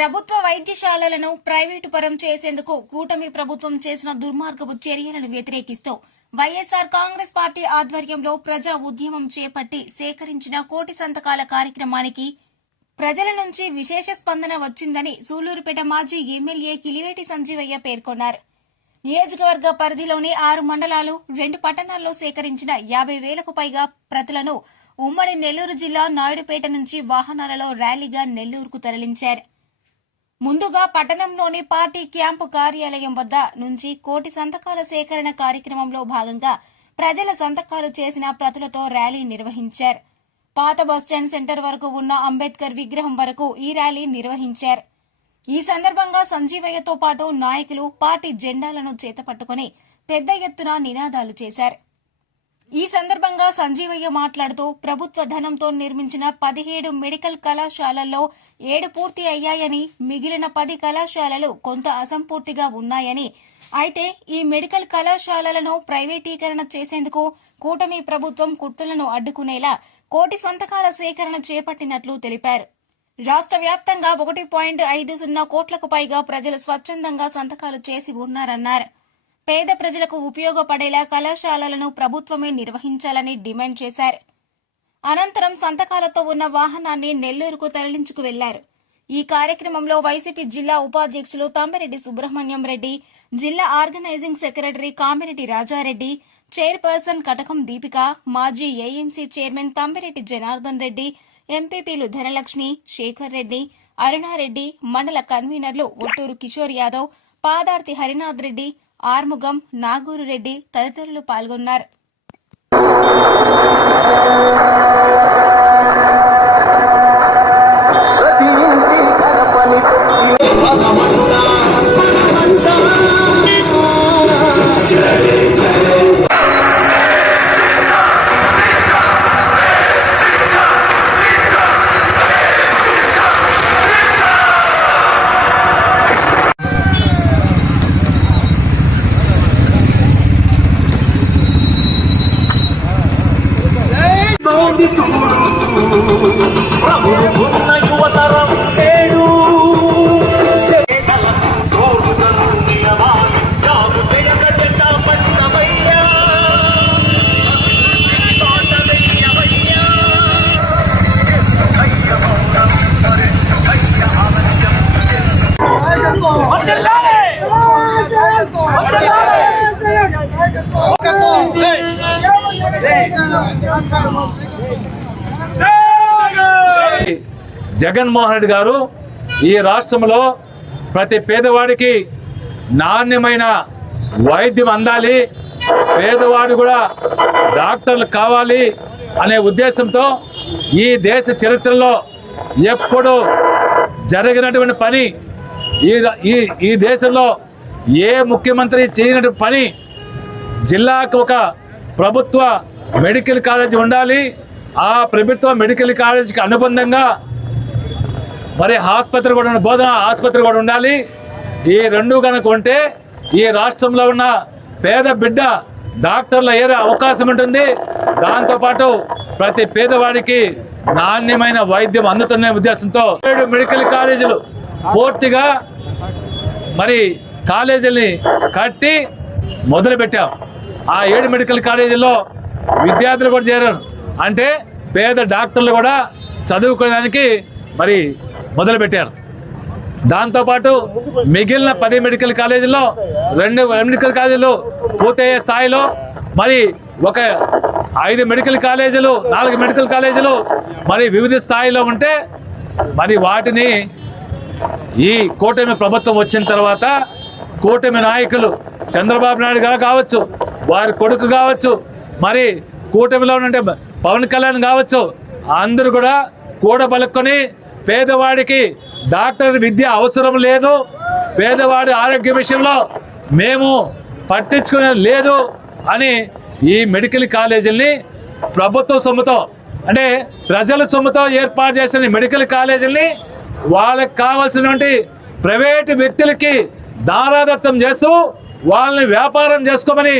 ప్రభుత్వ వైద్యశాలలను ప్రైవేటు పరం చేసేందుకు కూటమి ప్రభుత్వం చేసిన దుర్మార్గపు చర్యలను వ్యతిరేకిస్తూ వైఎస్సార్ కాంగ్రెస్ పార్టీ ఆధ్వర్యంలో ప్రజా ఉద్యమం చేపట్టి సేకరించిన కోటి సంతకాల కార్యక్రమానికి ప్రజల నుంచి విశేష స్పందన వచ్చిందని సూళ్లూరుపేట మాజీ ఎమ్మెల్యే కిలివేటి సంజీవయ్య పేర్కొన్నారు. నియోజకవర్గ పరిధిలోని 6 మండలాలు 2 పట్టణాల్లో సేకరించిన 50,000కు పైగా ప్రతులను ఉమ్మడి నెల్లూరు జిల్లా నాయుడుపేట నుంచి వాహనాలలో ర్యాలీగా నెల్లూరుకు తరలించారు. ముందుగా పట్టణంలోని పార్టీ క్యాంపు కార్యాలయం వద్ద నుంచి కోటి సంతకాల సేకరణ కార్యక్రమంలో భాగంగా ప్రజల సంతకాలు చేసిన ప్రతులతో ర్యాలీ నిర్వహించారు. పాత బస్టాండ్ సెంటర్ వరకు ఉన్న అంబేద్కర్ విగ్రహం వరకు ఈ ర్యాలీ నిర్వహించారు. ఈ సందర్భంగా సంజీవయ్యతో పాటు నాయకులు పార్టీ జెండాలను చేతపట్టుకుని పెద్ద ఎత్తున నినాదాలు చేశారు. ఈ సందర్భంగా సంజీవయ్య మాట్లాడుతూ ప్రభుత్వ ధనంతో నిర్మించిన 17 మెడికల్ కళాశాలల్లో 7 పూర్తి అయ్యాయని, మిగిలిన 10 కళాశాలలు కొంత అసంపూర్తిగా ఉన్నాయని, అయితే ఈ మెడికల్ కళాశాలలను ప్రైవేటీకరణ చేసేందుకు కూటమి ప్రభుత్వం కుట్రలను అడ్డుకునేలా కోటి సంతకాల సేకరణ చేపట్టినట్లు తెలిపారు. రాష్ట్ర వ్యాప్తంగా 1.50 కోట్లకు పైగా ప్రజలు స్వచ్ఛందంగా సంతకాలు చేసి ఉన్నారన్నారు. పేద ప్రజలకు ఉపయోగపడేలా కళాశాలలను ప్రభుత్వమే నిర్వహించాలని డిమాండ్ చేశారు. అనంతరం సంతకాలతో ఉన్న వాహనాన్ని నెల్లూరుకు తరలించుకు వెళ్లారు. ఈ కార్యక్రమంలో వైసీపీ జిల్లా ఉపాధ్యక్షులు తమ్మిరెడ్డి సుబ్రహ్మణ్యం రెడ్డి, జిల్లా organising secretary Kamireddy Rajareddy, chairperson Katakam Deepika, మాజీ ఏఎంసీ చైర్మన్ తమ్మిరెడ్డి జనార్దన్ రెడ్డి, ఎంపీపీలు ధనలక్ష్మి, శేఖర్ రెడ్డి, అరుణారెడ్డి, మండల కన్వీనర్లు ఒట్టూరు కిషోర్ యాదవ్, పాదార్తి హరినాథ్ రెడ్డి, ఆర్ముగం, నాగూరు రెడ్డి తదితరులు పాల్గొన్నారు. జగన్మోహన్ రెడ్డి గారు ఈ రాష్ట్రంలో ప్రతి పేదవాడికి నాణ్యమైన వైద్యం అందాలి, పేదవాడు కూడా డాక్టర్లు కావాలి అనే ఉద్దేశంతో ఈ దేశ చరిత్రలో ఎప్పుడు జరిగినటువంటి పని, ఈ దేశంలో ఏ ముఖ్యమంత్రి చేయనటువంటి పని, జిల్లాకు ఒక ప్రభుత్వ మెడికల్ కాలేజీ ఉండాలి, ఆ ప్రభుత్వ మెడికల్ కాలేజీకి అనుబంధంగా మరి ఆసుపత్రి కూడా బోధన ఆసుపత్రి కూడా ఉండాలి. ఈ రెండు కనుక ఉంటే ఈ రాష్ట్రంలో ఉన్న పేద బిడ్డ డాక్టర్లు ఏదో అవకాశం ఉంటుంది. దాంతోపాటు ప్రతి పేదవాడికి నాణ్యమైన వైద్యం అందుతున్న ఉద్దేశంతో 7 మెడికల్ కాలేజీలు పూర్తిగా మరి కాలేజీని కట్టి మొదలుపెట్టాం. ఆ 7 మెడికల్ కాలేజీల్లో విద్యార్థులు కూడా చేరారు. అంటే పేద డాక్టర్లు కూడా చదువుకోవడానికి మరి మొదలుపెట్టారు. దాంతోపాటు మిగిలిన 10 మెడికల్ కాలేజీల్లో 2 మెడికల్ కాలేజీలు పూర్తయ్యే స్థాయిలో మరి ఒక 5 మెడికల్ కాలేజీలు 4 మెడికల్ కాలేజీలు మరి వివిధ స్థాయిలో ఉంటే మరి వాటిని ఈ కూటమి ప్రభుత్వం వచ్చిన తర్వాత కూటమి నాయకులు చంద్రబాబు నాయుడు గారు కావచ్చు, వారి కొడుకు కావచ్చు, మరి కూటమిలో ఉండే పవన్ కళ్యాణ్ కావచ్చు, అందరూ కూడా కూడబలుక్కొని పేదవాడికి డాక్టర్ విద్య అవసరం లేదు, పేదవాడి ఆరోగ్య విషయంలో మేము పట్టించుకునేది లేదు అని ఈ మెడికల్ కాలేజీల్ని ప్రభుత్వ సొమ్ముతో, అంటే ప్రజల సొమ్ముతో ఏర్పాటు చేసిన మెడికల్ కాలేజీల్ని వాళ్ళకి కావాల్సినటువంటి ప్రైవేటు వ్యక్తులకి దారాదత్తం చేస్తూ వాళ్ళని వ్యాపారం చేసుకోమని